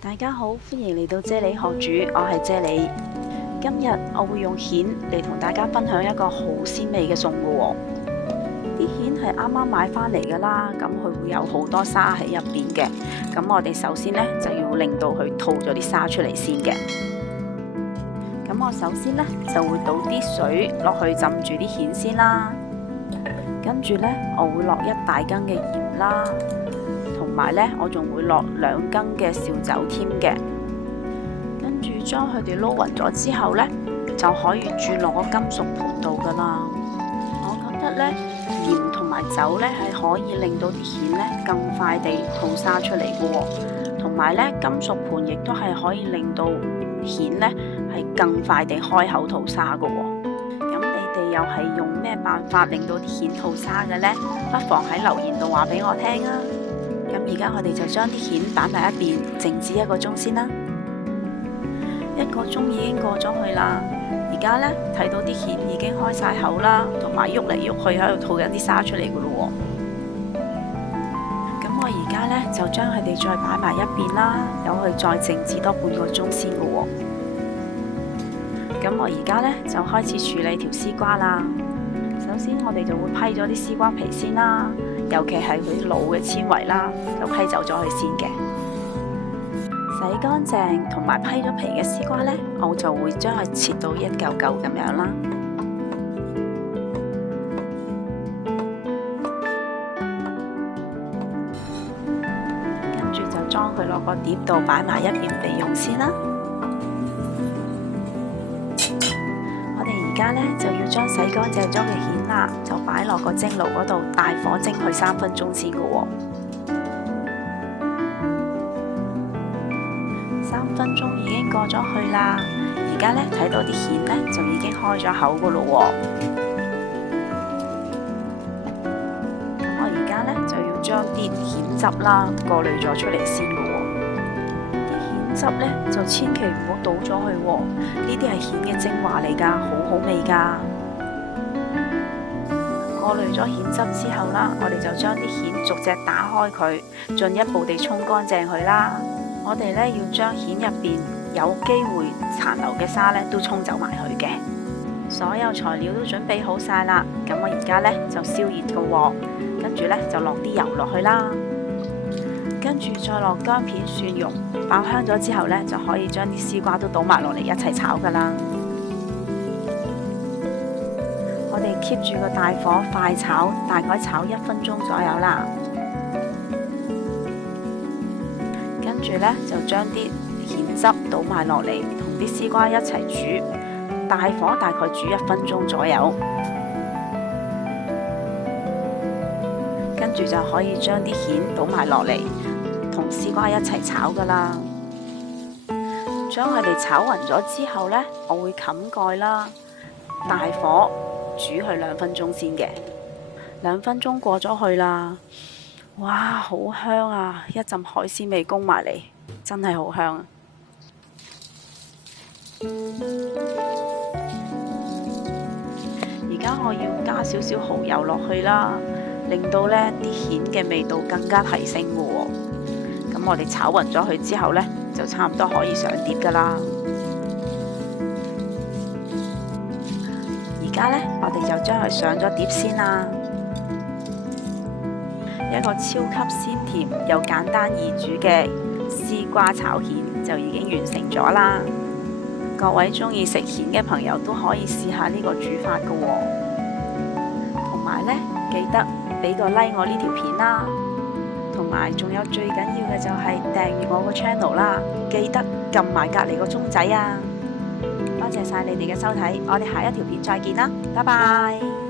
大家好，歡迎嚟到啫喱學煮，我係啫喱。今日我會用蜆嚟同大家分享一個好鮮味嘅餸噶喎。啲蜆係啱啱買返嚟噶啦，咁佢會有好多沙喺入邊嘅。咁我哋首先呢，就要令到佢吐咗啲沙出嚟先嘅。咁我首先呢，就會倒啲水落去浸住啲蜆先啦。跟住呢，我會落1大羹嘅鹽啦。同埋呢，我仲會落2羹嘅紹酒添嘅，跟住將佢哋撈勻咗之後呢，就可以轉落個金屬盤度噶啦。我覺得呢，鹽同埋酒呢係可以令到啲蜆呢更快地吐沙出嚟嘅喎，同埋呢，金屬盤亦都係可以令到蜆呢係更快地開口吐沙嘅喎。咁你哋又係用咩辦法令到啲蜆吐沙嘅呢？不妨喺留言度話俾我聽啊！咁而家我哋就將啲蜆擺埋一邊，靜止1個鐘先啦。1個鐘已經過咗去啦。而家呢，睇到啲蜆已經開晒口啦，同埋喐嚟喐去喺度吐緊啲沙出嚟噶咯。咁我而家呢，就將佢哋再擺埋一邊啦，由佢再靜止多半個鐘先噶。咁我而家呢，就開始處理條絲瓜啦。首先我哋就會批咗啲絲瓜皮先啦。尤其係佢啲老嘅纖維啦，就批走咗佢先嘅。洗乾淨同埋批咗皮嘅絲瓜呢，我就會將佢切到一嚿嚿咁樣啦。跟住就裝佢落個碟度擺埋一邊備用先啦。我哋而家呢，就要將洗乾淨咗嘅蜆啦，就擺落個蒸爐嗰度，大火蒸佢3分鐘先嘅喎。3分鐘已經過咗去啦，而家呢，睇到啲蜆呢，就已經開咗口嘅咯喎。咁我而家呢，就要將啲蜆汁啦過濾咗出嚟先嘅喎。啲蜆汁呢，就千祈唔好倒咗去喎，呢啲係蜆嘅精華嚟㗎，好好味㗎。過濾咗蜆汁之後啦，我哋就將啲蜆逐隻打開佢，進一步地沖乾淨佢啦。我哋呢，要將蜆入邊有機會殘留嘅沙呢都沖走埋佢嘅。所有材料都準備好晒啦，咁我而家呢，就燒熱個鑊，跟住呢，就落啲油落去啦，跟住再落薑片、蒜蓉，爆香咗之後呢，就可以將啲絲瓜都倒埋落嚟一齊炒噶啦。我哋 keep 住個大火快炒，大概炒1分鐘左右啦。跟住呢，就將啲蜆汁倒埋落嚟，同啲絲瓜一齊煮，大火大概煮1分鐘左右。跟住就可以將啲蜆倒埋落嚟，同絲瓜一齊炒噶啦。將佢哋炒勻咗之後呢，我會冚蓋啦，大火煮佢2分鐘先嘅。2分鐘過咗去啦，哇，好香啊！一陣海鮮味攻埋嚟，真係好香啊！而家我要加少少蠔油落去啦，令到呢啲蜆嘅味道更加提升嘅喎。咁我哋炒勻咗佢之後呢，就差唔多可以上碟噶啦。而家呢，我哋就將佢上咗碟先啦。一個超級鮮甜又簡單易煮嘅絲瓜炒蜆就已經完成咗啦。各位鍾意食蜆嘅朋友都可以試下呢個煮法㗎喎。同埋呢，記得俾個 like 我呢條片啦。同埋仲有最緊要嘅就係訂閱我個 channel 啦，記得撳埋隔離個鐘仔啊！多謝晒你哋嘅收睇，我哋下一條片再見啦，拜拜。